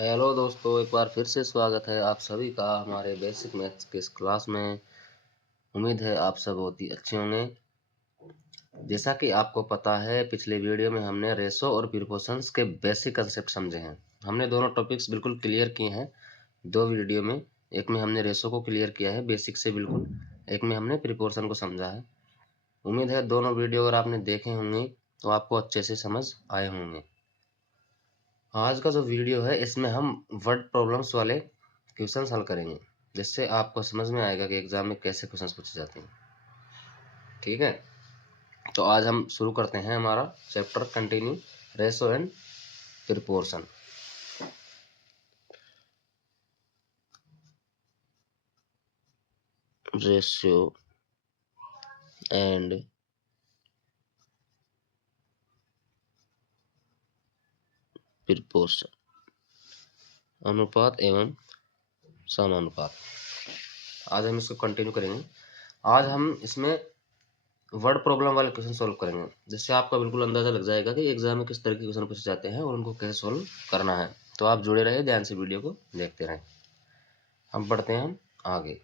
Hello दोस्तों, एक बार फिर से स्वागत है आप सभी का हमारे बेसिक मैथ्स के इस क्लास में। उम्मीद है आप सब बहुत ही अच्छे होंगे। जैसा कि आपको पता है, पिछले वीडियो में हमने रेशो और प्रीपोर्शंस के बेसिक कंसेप्ट समझे हैं। हमने दोनों टॉपिक्स बिल्कुल क्लियर किए हैं दो वीडियो में। एक में हमने रेशो को क्लियर किया है बेसिक से बिल्कुल, एक में हमने प्रीपोर्शन को समझा है। उम्मीद है दोनों वीडियो अगर आपने देखे होंगे तो आपको अच्छे से समझ आए होंगे। आज का जो वीडियो है इसमें हम वर्ड प्रॉब्लम्स वाले क्वेश्चन हल करेंगे, जिससे आपको समझ में आएगा कि एग्जाम में कैसे क्वेश्चन पूछे जाते हैं। ठीक है, तो आज हम शुरू करते हैं हमारा chapter continue, ratio and proportion. Ratio and proportion, अनुपात एवं समानुपात। आज हम इसको कंटिन्यू करेंगे। आज हम इसमें वर्ड प्रॉब्लम वाले क्वेश्चन सॉल्व करेंगे, जिससे आपका बिल्कुल अंदाजा लग जाएगा कि एग्जाम में किस तरह के क्वेश्चन पूछे जाते हैं और उनको कैसे सॉल्व करना है। तो आप जुड़े रहिए, ध्यान से वीडियो को देखते रहें। हम बढ़ते हैं आगे।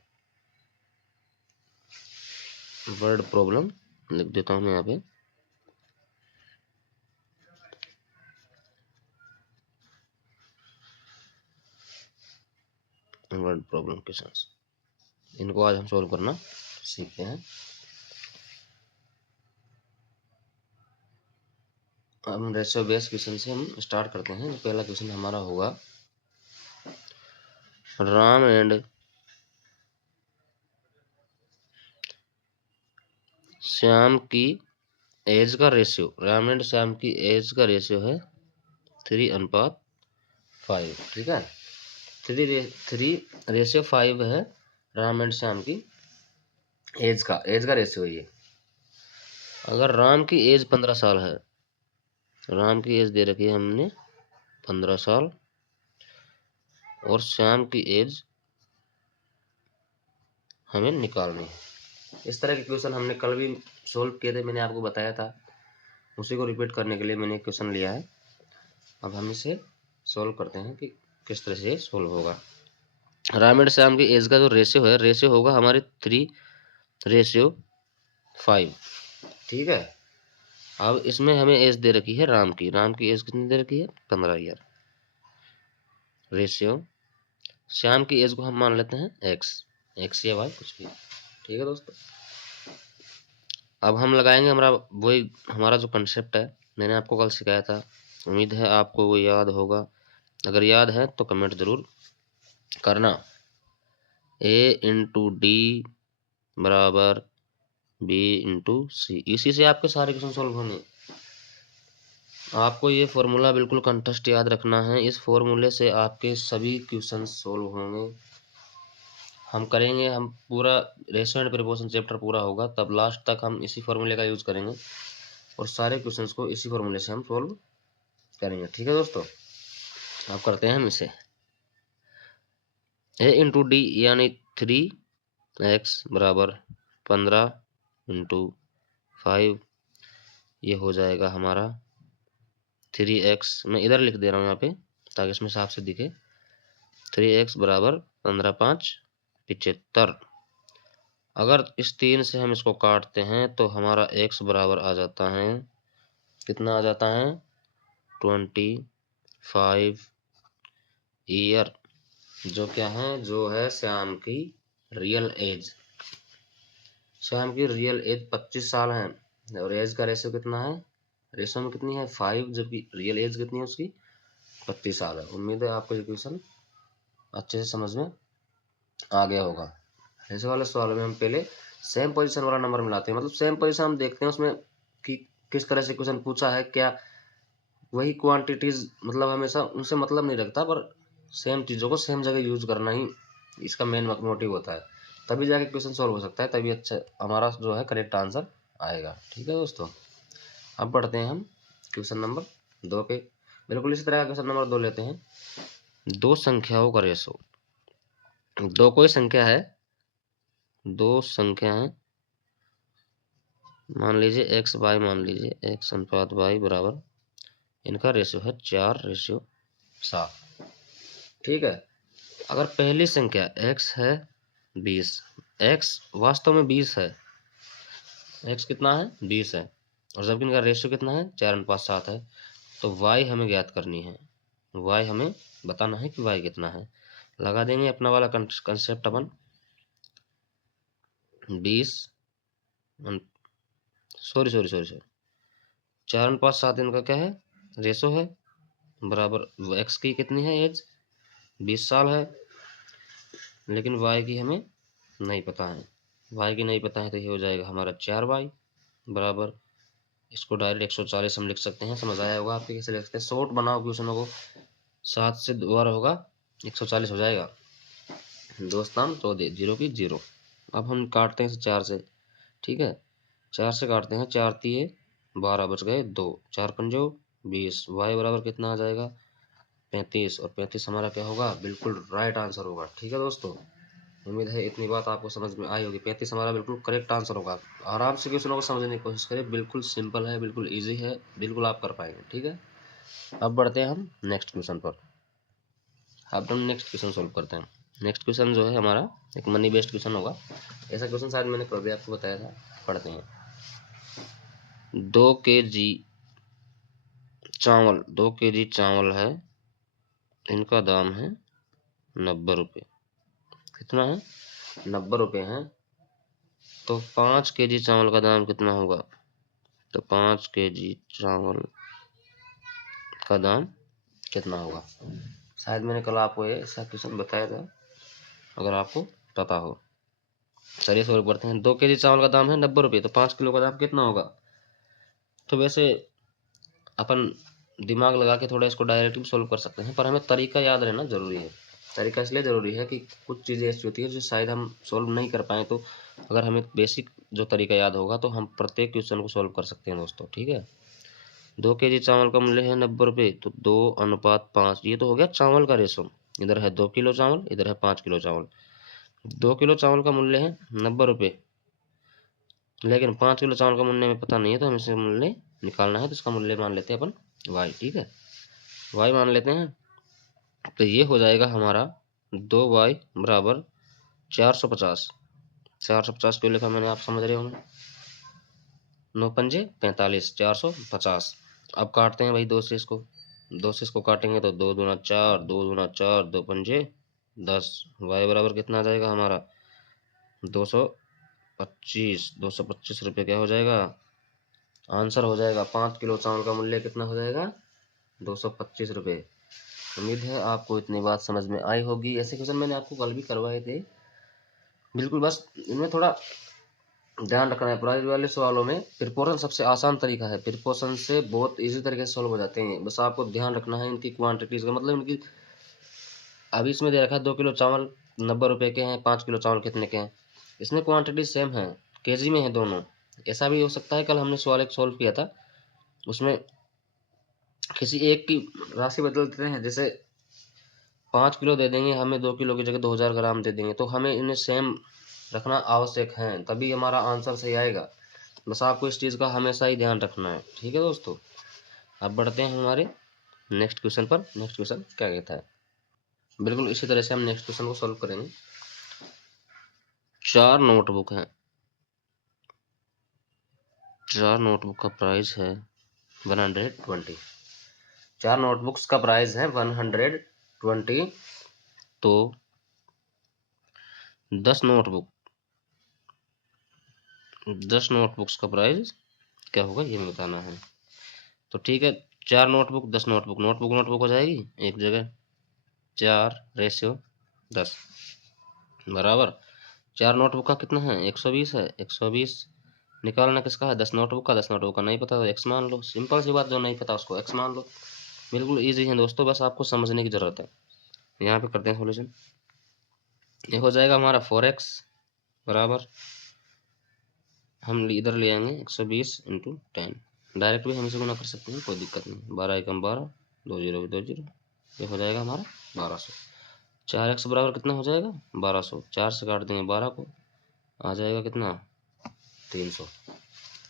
वर्ड प्रॉब्लम लिख देता हूँ मैं यहाँ पे। वर्ड प्रॉब्लम क्वेश्चंस, इनको आज हम सॉल्व करना सीखते हैं। हम रेशियो बेस्ड क्वेश्चन से हम स्टार्ट करते हैं। तो पहला क्वेश्चन हमारा होगा, राम एंड श्याम की एज का रेशियो, राम एंड श्याम की एज का रेशियो है 3:5। ठीक है, 3:5 है राम एंड श्याम की एज का रेशियो है ये। अगर राम की एज 15 साल है, राम की एज दे रखी है हमने 15 साल, और श्याम की एज हमें निकालनी है। इस तरह के क्वेश्चन हमने कल भी सोल्व किए थे, मैंने आपको बताया था। उसी को रिपीट करने के लिए मैंने क्वेश्चन लिया है। अब हम इसे सोल्व करते हैं कि किस तरह से सोल्व होगा। राम एंड श्याम की एज का जो रेशियो है, रेशियो होगा हमारे 3:5। ठीक है, अब इसमें हमें एज दे रखी है राम की एज कितनी दे रखी है 15 ईयर। रेशियो श्याम की एज को हम मान लेते हैं एक्स या वाई कुछ भी। ठीक है दोस्तों, अब हम लगाएंगे हमारा जो कंसेप्ट है, मैंने आपको कल सिखाया था। उम्मीद है आपको वो याद होगा। अगर याद है तो कमेंट जरूर करना। A/D बराबर B/C, इसी से आपके सारे क्वेश्चन सॉल्व होंगे। आपको ये फॉर्मूला बिल्कुल कंठस्थ याद रखना है। इस फॉर्मूले से आपके सभी क्वेश्चन सॉल्व होंगे। हम करेंगे, हम पूरा रेशियो एंड प्रोपोर्शन चैप्टर पूरा होगा तब लास्ट तक हम इसी फॉर्मूले का यूज करेंगे और सारे क्वेश्चंस को इसी फॉर्मूले से हम सॉल्व करेंगे। ठीक है दोस्तों, अब करते हैं हम इसे। A/D यानी 3x बराबर 15×5, ये हो जाएगा हमारा 3x। मैं इधर लिख दे रहा हूँ यहाँ पे ताकि इसमें साफ से दिखे। 3x बराबर 15×5 = 75। अगर इस 3 से हम इसको काटते हैं तो हमारा x बराबर आ जाता है, कितना आ जाता है 25 ईयर, जो क्या है, जो है श्याम की रियल एज। श्याम की रियल एज 25 साल है और एज का रेशियो कितना है, रेशियो में कितनी है 5, जबकि रियल एज कितनी है उसकी 25 साल है। उम्मीद है आपको ये क्वेश्चन अच्छे से समझ में आ गया होगा। ऐसे वाले सवाल में हम पहले सेम पोजीशन वाला नंबर मिलाते हैं, मतलब सेम पोजीशन हम देखते हैं उसमें कि किस तरह से क्वेश्चन पूछा है, क्या वही क्वांटिटीज, मतलब हमेशा उनसे मतलब नहीं रखता, पर सेम चीज़ों को सेम जगह यूज करना ही इसका मेन मोटिव होता है। तभी जाके क्वेश्चन सॉल्व हो सकता है, तभी अच्छा हमारा जो है करेक्ट आंसर आएगा। ठीक है दोस्तों, अब बढ़ते हैं हम क्वेश्चन नंबर 2 पे। बिल्कुल इसी तरह का क्वेश्चन नंबर 2 लेते हैं। दो संख्याओं का रेशो, दो कोई संख्या है, दो संख्या है, मान लीजिए x y, मान लीजिए x/y बराबर, इनका रेशियो है 4:7। ठीक है। अगर पहली संख्या x है 20, x वास्तव में 20 है, x कितना है 20 है, और जबकि इनका रेशियो कितना है 4:5:7 है, तो y हमें ज्ञात करनी है, y हमें बताना है कि y कितना है। लगा देंगे अपना वाला कंसेप्ट अपन, 20 सॉरी 4:5:7 इनका क्या है रेशो है, बराबर x की कितनी है एज 20 साल है, लेकिन y की हमें नहीं पता है, y की नहीं पता है, तो ये हो जाएगा हमारा 4y बराबर, इसको डायरेक्ट 140 हम लिख सकते हैं। समझ आया होगा आपके कैसे लिख सकते हैं, शॉर्ट बनाओ क्वेश्चनों को, 7 से दोबारा होगा 140 हो जाएगा दोस्तान, तो दे 0 की 0। अब हम काटते हैं इसे 4 से, ठीक है, 4 से काटते हैं, 4 तिये 12 बच गए 2, 4 पंजो 20, y बराबर कितना आ जाएगा 35, और 35 हमारा क्या होगा, बिल्कुल राइट आंसर होगा। ठीक है दोस्तों, उम्मीद है इतनी बात आपको समझ में आई होगी, 35 हमारा बिल्कुल करेक्ट आंसर होगा। आराम से क्वेश्चनों को समझने की कोशिश करें, बिल्कुल सिंपल है, बिल्कुल ईजी है, बिल्कुल आप कर पाएंगे। ठीक है, अब बढ़ते हैं हम नेक्स्ट क्वेश्चन पर। अब हम नेक्स्ट क्वेश्चन सोल्व करते हैं। नेक्स्ट क्वेश्चन जो है हमारा एक मनी बेस्ड क्वेश्चन होगा, ऐसा क्वेश्चन शायद मैंने कभी आपको बताया था। पढ़ते हैं, 2 kg चावल, 2 kg चावल है, इनका दाम है 90 रुपये। कितना है 90 रुपये है, तो 5 kg चावल का दाम कितना होगा, तो 5 kg चावल का दाम कितना होगा। शायद मैंने कल आपको ये ऐसा क्वेश्चन बताया था, अगर आपको पता हो। चलिए सॉल्व करते हैं। 2 kg चावल का दाम है 90 रुपये, तो 5 किलो का दाम कितना होगा। तो वैसे अपन दिमाग लगा के थोड़ा इसको डायरेक्ट भी सोल्व कर सकते हैं, पर हमें तरीका याद रहना जरूरी है। तरीका इसलिए जरूरी है कि कुछ चीज़ें ऐसी होती है जो शायद हम सोल्व नहीं कर पाए, तो अगर हमें बेसिक जो तरीका याद होगा तो हम प्रत्येक क्वेश्चन को सोल्व कर सकते हैं दोस्तों। ठीक है, 2 kg चावल का मूल्य है 90 रुपये, तो 2:5, ये तो हो गया चावल का रेशो। इधर है 2 किलो चावल, इधर है 5 किलो चावल। 2 किलो चावल का मूल्य है 90 रुपये, लेकिन 5 किलो चावल का मूल्य हमें पता नहीं है, तो हमें इसका मूल्य निकालना है, तो इसका मूल्य मान लेते हैं अपन y। ठीक है, y मान लेते हैं, तो ये हो जाएगा हमारा 2y बराबर 450। 450 क्यों लिखा मैंने, आप समझ रहे होंगे, 9 पंजे 45, 450। अब काटते हैं भाई 2 से इसको, 2 से इसको काटेंगे तो 2 दूना 4, 2 दूना 4, 2 पंजे 10, y बराबर कितना आ जाएगा हमारा 225। 225 रुपये क्या हो जाएगा, आंसर हो जाएगा 5 किलो चावल का मूल्य कितना हो जाएगा 225 रुपये। उम्मीद है आपको इतनी बात समझ में आई होगी। ऐसे क्वेश्चन मैंने आपको कल भी करवाए थे, बिल्कुल बस इनमें थोड़ा ध्यान रखना है। प्राइज वाले सवालों में प्रिपोर्शन सबसे आसान तरीका है, प्रिपोर्शन से बहुत इजी तरीके से सॉल्व हो जाते हैं। बस आपको ध्यान रखना है इनकी क्वांटिटीज का, मतलब इनकी अभी इसमें दे रखा है 2 किलो चावल 90 रुपये के हैं, 5 किलो चावल कितने के हैं, इसमें क्वांटिटी सेम है, केजी में है दोनों। ऐसा भी हो सकता है कल हमने सवाल एक सॉल्व किया था, उसमें किसी एक की राशि बदल देते हैं, जैसे 5 किलो दे देंगे, हमें 2 किलो की जगह 2000 ग्राम दे देंगे, तो हमें इन्हें सेम रखना आवश्यक है, तभी हमारा आंसर सही आएगा। बस आपको इस चीज़ का हमेशा ही ध्यान रखना है। ठीक है दोस्तों, अब बढ़ते हैं हमारे नेक्स्ट क्वेश्चन पर। नेक्स्ट क्वेश्चन क्या कहता है, बिल्कुल इसी तरह से हम नेक्स्ट क्वेश्चन को सॉल्व करेंगे। 4 नोटबुक हैं, 4 नोटबुक का प्राइस है 120। 4 नोटबुक्स का प्राइस है 120, तो 10 नोटबुक्स का प्राइस क्या होगा ये हमें बताना है। तो ठीक है, 4 नोटबुक 10 नोटबुक, नोटबुक हो जाएगी एक जगह, 4:10 बराबर 4 नोटबुक का कितना है 120 है, 120 निकालना किसका है 10 नोटबुक का, 10 नोटबुक का नहीं पता तो x मान लो, सिंपल सी बात, जो नहीं पता उसको x मान लो। बिल्कुल इजी है दोस्तों, बस आपको समझने की जरूरत है। यहाँ पे करते हैं सोल्यूशन, ये हो जाएगा हमारा 4x बराबर, हम इधर ले आएंगे 120 × 10, डायरेक्ट भी हम इसे गुना कर सकते हैं, कोई दिक्कत नहीं, 12 एकम 12, 2 0 2 0, ये हो जाएगा हमारा 1200। 4x बराबर कितना हो जाएगा 1200, 4 से काट देंगे 12 को, आ जाएगा कितना 300।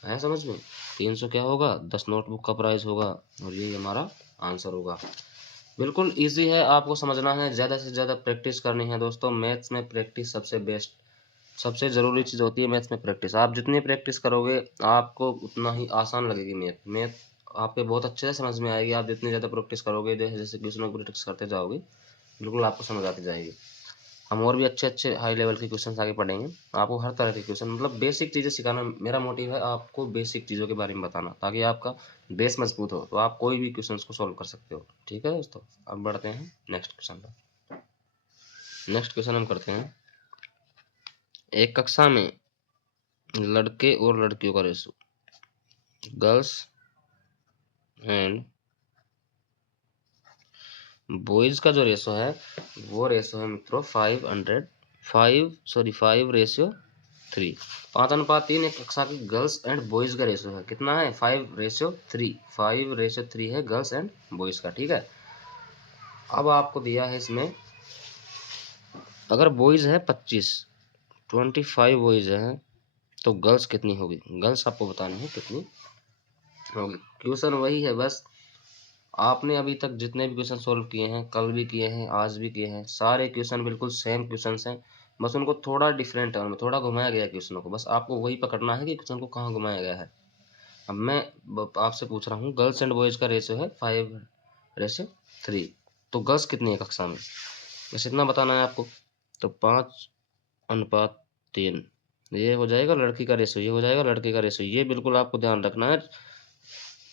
आया समझ में, 300 क्या होगा 10 नोटबुक का प्राइस होगा, और यही हमारा आंसर होगा। बिल्कुल ईजी है, आपको समझना है, ज़्यादा से ज़्यादा प्रैक्टिस करनी है दोस्तों। मैथ्स में प्रैक्टिस सबसे बेस्ट, सबसे ज़रूरी चीज़ होती है मैथ्स में प्रैक्टिस। आप जितनी प्रैक्टिस करोगे आपको उतना ही आसान लगेगी मैथ। मैथ आपके बहुत अच्छे से समझ में आएगी। आप जितनी ज़्यादा प्रैक्टिस करोगे, जैसे जैसे क्वेश्चनों की प्रैक्टिस करते जाओगे, बिल्कुल आपको समझ आती जाएगी। हम और भी अच्छे अच्छे हाई लेवल के क्वेश्चन आगे पढ़ेंगे। आपको हर तरह के क्वेश्चन, मतलब बेसिक चीज़ें सिखाना मेरा मोटिव है, आपको बेसिक चीज़ों के बारे में बताना, ताकि आपका बेस मजबूत हो तो आप कोई भी क्वेश्चन को सॉल्व कर सकते हो। ठीक है दोस्तों, अब बढ़ते हैं नेक्स्ट क्वेश्चन पर। नेक्स्ट क्वेश्चन हम करते हैं, एक कक्षा में लड़के और लड़कियों का रेशो, गर्ल्स एंड बॉयज का जो रेशो है वो रेशो है मित्रों 5:3। 5:3 एक कक्षा की गर्ल्स एंड बॉयज का रेशो है। कितना है? 5:3। 5:3 है गर्ल्स एंड बॉयज का। ठीक है, अब आपको दिया है इसमें, अगर बॉयज है 25 बॉयज हैं तो गर्ल्स कितनी होगी? गर्ल्स आपको बतानी है कितनी होगी। क्वेश्चन वही है, बस आपने अभी तक जितने भी क्वेश्चन सोल्व किए हैं, कल भी किए हैं, आज भी किए हैं, सारे क्वेश्चन बिल्कुल सेम क्वेश्चंस हैं, बस उनको थोड़ा डिफरेंट टर्म में थोड़ा घुमाया गया है क्वेश्चनों को। बस आपको वही पकड़ना है कि क्वेश्चन को कहाँ घुमाया गया है। अब मैं आपसे पूछ रहा हूँ, गर्ल्स एंड बॉयज का रेशियो है 5:3, तो गर्ल्स कितनी है कक्षा में, बस इतना बताना है आपको। तो 5:3 ये हो जाएगा लड़की का रेशियो, ये हो जाएगा लड़के का रेशियो। ये बिल्कुल आपको ध्यान रखना है,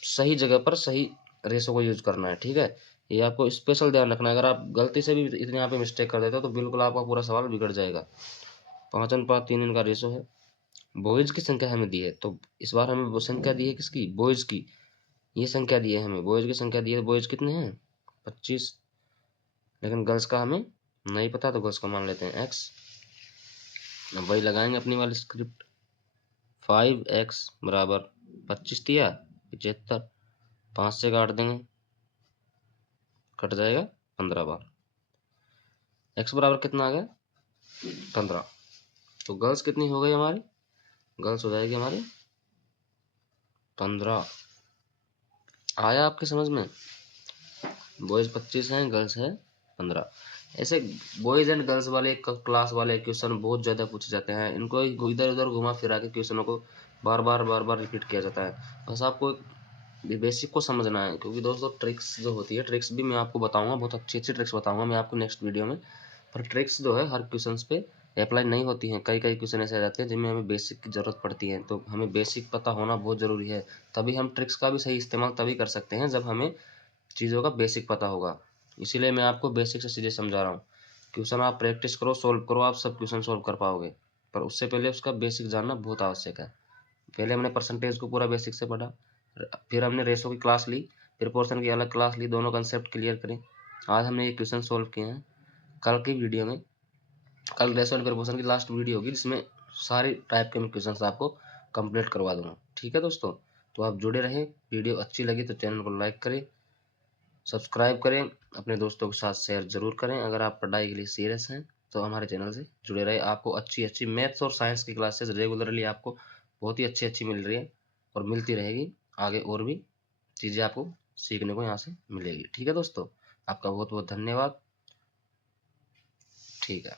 सही जगह पर सही रेशो को यूज करना है। ठीक है, ये आपको स्पेशल ध्यान रखना है। अगर आप गलती से भी इतने यहाँ पे मिस्टेक कर देते हो तो बिल्कुल आपका पूरा सवाल बिगड़ जाएगा। 5:3 इनका रेशो है। बॉयज की संख्या हमें दी है, तो इस बार हमें वो संख्या दी है किसकी? बॉयज की। ये संख्या दी है हमें, बॉयज की संख्या दी है। बॉयज कितने हैं? 25। लेकिन गर्ल्स का हमें नहीं पता, तो गर्ल्स का मान लेते हैं x। अब वही लगाएंगे अपनी वाली स्क्रिप्ट। 5x बराबर 25 दिया, 75, 5 से काट देंगे, कट जाएगा 15 बार। x बराबर कितना आ गया? 15। तो गर्ल्स कितनी हो गई हमारी? गर्ल्स हो जाएगी हमारी 15। आया आपके समझ में? बॉयज 25 हैं, गर्ल्स है 15। ऐसे बॉयज एंड गर्ल्स वाले क्लास वाले क्वेश्चन बहुत ज़्यादा पूछे जाते हैं। इनको इधर उधर घुमा फिरा के क्वेश्चनों को बार बार रिपीट किया जाता है। बस आपको बेसिक को समझना है, क्योंकि दोस्तों ट्रिक्स जो होती है, ट्रिक्स भी मैं आपको बताऊंगा, बहुत अच्छी अच्छी ट्रिक्स बताऊंगा मैं आपको नेक्स्ट वीडियो में। पर ट्रिक्स जो है हर क्वेश्चन पे अप्लाई नहीं होती हैं। कई कई क्वेश्चन ऐसे आ जाते हैं जिनमें हमें बेसिक की ज़रूरत पड़ती है, तो हमें बेसिक पता होना बहुत ज़रूरी है। तभी हम ट्रिक्स का भी सही इस्तेमाल तभी कर सकते हैं जब हमें चीज़ों का बेसिक पता होगा। इसीलिए मैं आपको बेसिक से चीज़ें समझा रहा हूँ। क्वेश्चन आप प्रैक्टिस करो, सोल्व करो, आप सब क्वेश्चन सोल्व कर पाओगे, पर उससे पहले उसका बेसिक जानना बहुत आवश्यक है। पहले हमने परसेंटेज को पूरा बेसिक से पढ़ा, फिर हमने रेशो की क्लास ली, फिर पोर्शन की अलग क्लास ली, दोनों कंसेप्ट क्लियर करें। आज हमने ये क्वेश्चन सोल्व किए हैं। कल की वीडियो में, कल रेशो एंड प्रपोर्शन की लास्ट वीडियो होगी जिसमें सारे टाइप के मैं क्वेश्चन आपको कंप्लीट करवा दूंगा। ठीक है दोस्तों, तो आप जुड़े रहें। वीडियो अच्छी लगी तो चैनल को लाइक करें, सब्सक्राइब करें, अपने दोस्तों के साथ शेयर जरूर करें। अगर आप पढ़ाई के लिए सीरियस हैं तो हमारे चैनल से जुड़े रहे। आपको अच्छी अच्छी मैथ्स और साइंस की क्लासेस रेगुलरली आपको बहुत ही अच्छी मिल रही है और मिलती रहेगी। आगे और भी चीज़ें आपको सीखने को यहाँ से मिलेगी। ठीक है दोस्तों, आपका बहुत बहुत धन्यवाद। ठीक है।